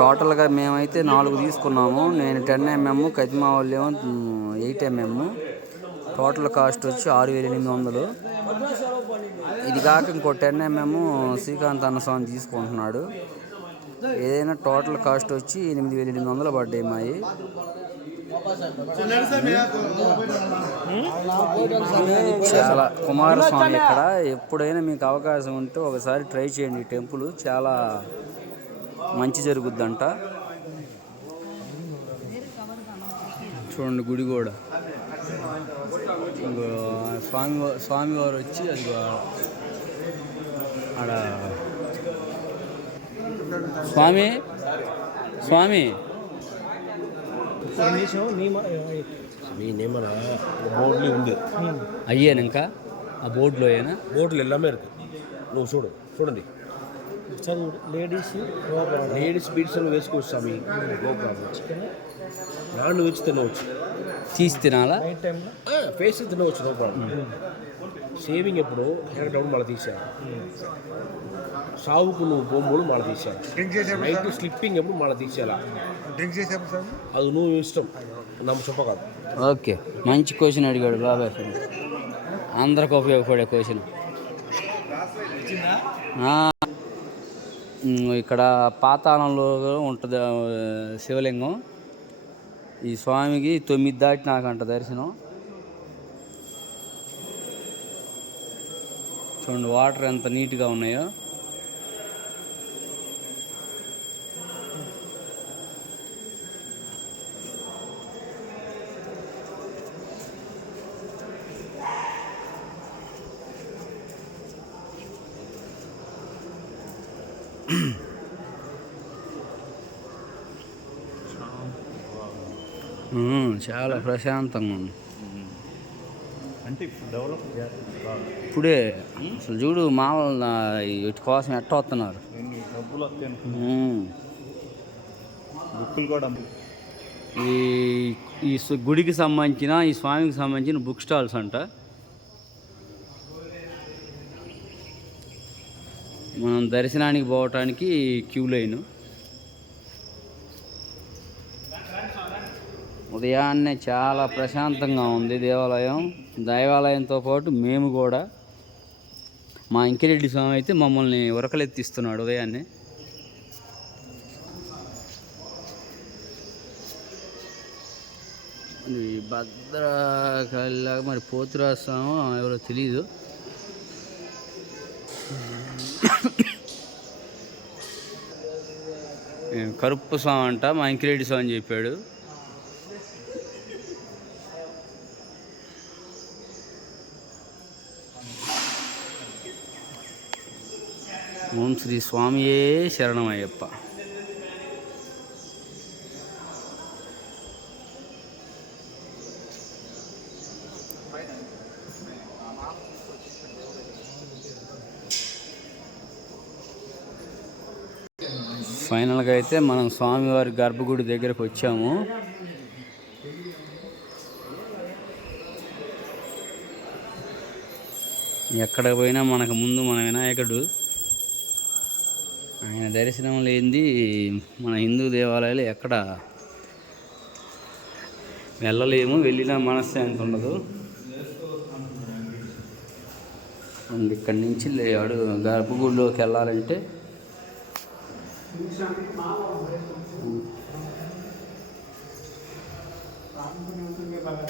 టోటల్గా మేమైతే నాలుగు తీసుకున్నాము. నేను టెన్ ఎంఎం కతిమా వాళ్ళు ఎయిట్ ఎంఎం టోటల్ కాస్ట్ వచ్చి ఆరు వేల ఎనిమిది వందలు. ఇది కాక ఇంకో టెన్ ఎంఎం శ్రీకాంత్ అన్నస్వామి తీసుకుంటున్నాడు. ఏదైనా టోటల్ కాస్ట్ వచ్చి ఎనిమిది వేల ఎనిమిది వందలు పడ్డాయి మాయి. చాలా కుమారస్వామి ఇక్కడ. ఎప్పుడైనా మీకు అవకాశం ఉంటే ఒకసారి ట్రై చేయండి టెంపుల్. చాలా మంచి జరుగుద్దంట చూడండి గుడి కూడా ఇంకో స్వామి స్వామివారు వచ్చి అది ఆడ స్వామి స్వామి நீ நேமன போர்ட்லேயும் உண்டு అయ్యాను ఇంకా ఆ బోర్డులో అయినా போர்டில் எல்லாமே இருக்கு నువ్వు చూడు చూడండి లేడీస్ లేడీస్ బీట్స్ అని వేసుకోవచ్చు స్వామి. నో ప్రాబ్లం వెజ్ తినవచ్చు. తీసి తినాలా? నైట్ టైంలో ఫేస్ తినవచ్చు నో ప్రాబ్లం. షేవింగ్ ఎప్పుడు? హెయిర్ డౌన్ మళ్ళీ తీసాను సావుకు నువ్వు బొమ్మలు మళ్ళీ తీసాను నైట్ స్లిప్పింగ్ ఎప్పుడు మళ్ళీ తీసేయాలా డ్రింక్ చేసేప్పుడు సార్? అది నువ్వు ఇష్టం. నమ్మ చెప్పకాదు ఓకే. మంచి క్వశ్చన్ అడిగాడు బాబాయ్ ఫ్రెండ్ అందరికి ఉపయోగపడే క్వశ్చన్ ఇక్కడ పాతాళంలో ఉంటుంది శివలింగం. ఈ స్వామికి తొమ్మిది దాటి నాకంట దర్శనం. చూడండి వాటర్ ఎంత నీట్గా ఉన్నాయో. చాలా ప్రశాంతంగా ఉంది. అంటే ఇప్పుడు డెవలప్ ఇప్పుడే అసలు చూడు మామూలు వీటి కోసం ఎట్ట వస్తున్నారు? కూడా ఈ గుడికి సంబంధించిన ఈ స్వామికి సంబంధించిన బుక్ స్టాల్స్ అంట. మనం దర్శనానికి పోవటానికి క్యూ లైన్. ఉదయాన్నే చాలా ప్రశాంతంగా ఉంది దేవాలయం. దైవాలయంతో పాటు మేము కూడా. మా ఇంకిరెడ్డి స్వామి అయితే మమ్మల్ని ఉరకలెత్తిస్తున్నాడు ఉదయాన్నే. భద్ర భద్రకాళిలాగా మరి పోతురాస్తామో ఎవరో తెలీదు. కరుప్పు స్వామి అంట మా ఇంకిరెడ్డి స్వామి చెప్పాడు. ఓం శ్రీ స్వామియే శరణమయ్యప్ప. ఫైనల్గా అయితే మనం స్వామివారి గర్భగుడి దగ్గరకు వచ్చాము. ఎక్కడ పోయినా మనకు ముందు మన వినాయకుడు. ఆయన దర్శనం లేనిది మన హిందూ దేవాలయాలు ఎక్కడ వెళ్ళలేము. వెళ్ళినా మనశ్శాంతి ఉండదు. అండ్ ఇక్కడి నుంచి అడుగు గర్భగుడిలోకి వెళ్ళాలంటే 你想的妈老汉的东西，大姑娘都没有办法。